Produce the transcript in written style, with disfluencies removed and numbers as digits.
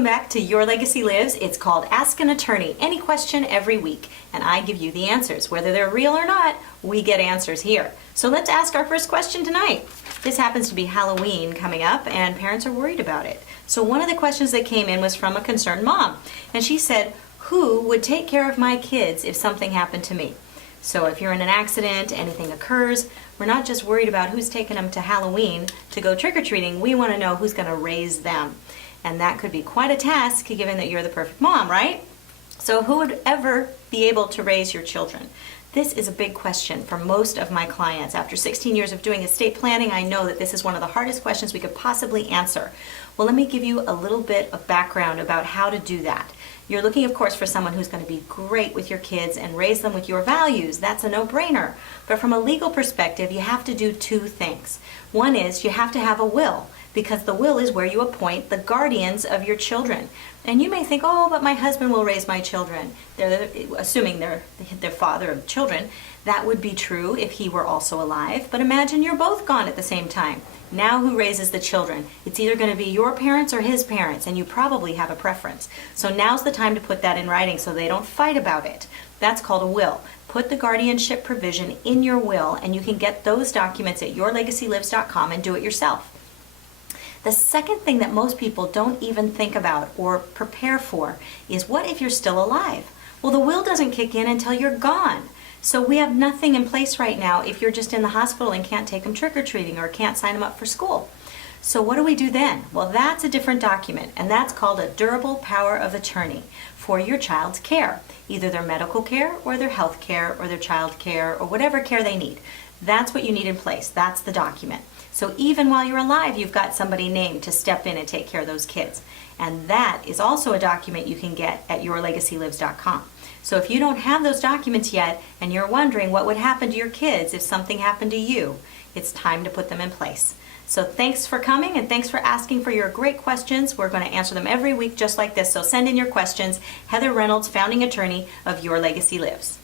welcome back to Your Legacy Lives. It's called Ask an Attorney. Any question every week, and I give you the answers. Whether they're real or not, we get answers here. So let's ask our first question tonight. This happens to be Halloween coming up, and parents are worried about it. So one of the questions that came in was from a concerned mom, and she said, who would take care of my kids if something happened to me? So if you're in an accident, anything occurs, we're not just worried about who's taking them to Halloween to go trick-or-treating. We want to know who's going to raise them. And that could be quite a task given that you're the perfect mom, right? So who would ever be able to raise your children? This is a big question for most of my clients. After 16 years of doing estate planning, I know that this is one of the hardest questions we could possibly answer. Well, let me give you a little bit of background about how to do that. You're looking, of course, for someone who's going to be great with your kids and raise them with your values. That's a no-brainer. But from a legal perspective, you have to do two things. One is you have to have a will, because the will is where you appoint the guardians of your children. And you may think, oh, but my husband will raise my children. Assuming they're the father of children. That would be true if he were also alive. But imagine you're both gone at the same time. Now who raises the children? It's either going to be your parents or his parents, and you probably have a preference. So now's the time to put that in writing so they don't fight about it. That's called a will. Put the guardianship provision in your will, and you can get those documents at yourlegacylives.com and do it yourself. The second thing that most people don't even think about or prepare for is, what if you're still alive? Well, the will doesn't kick in until you're gone. So we have nothing in place right now if you're just in the hospital and can't take them trick-or-treating or can't sign them up for school. So what do we do then? Well, that's a different document, and that's called a durable power of attorney for your child's care, either their medical care or their health care or their child care or whatever care they need. That's what you need in place. That's the document. So even while you're alive, you've got somebody named to step in and take care of those kids. And that is also a document you can get at yourlegacylives.com. So if you don't have those documents yet and you're wondering what would happen to your kids if something happened to you, it's time to put them in place. So thanks for coming, and thanks for asking for your great questions. We're going to answer them every week just like this. So send in your questions. Heather Reynolds, founding attorney of Your Legacy Lives.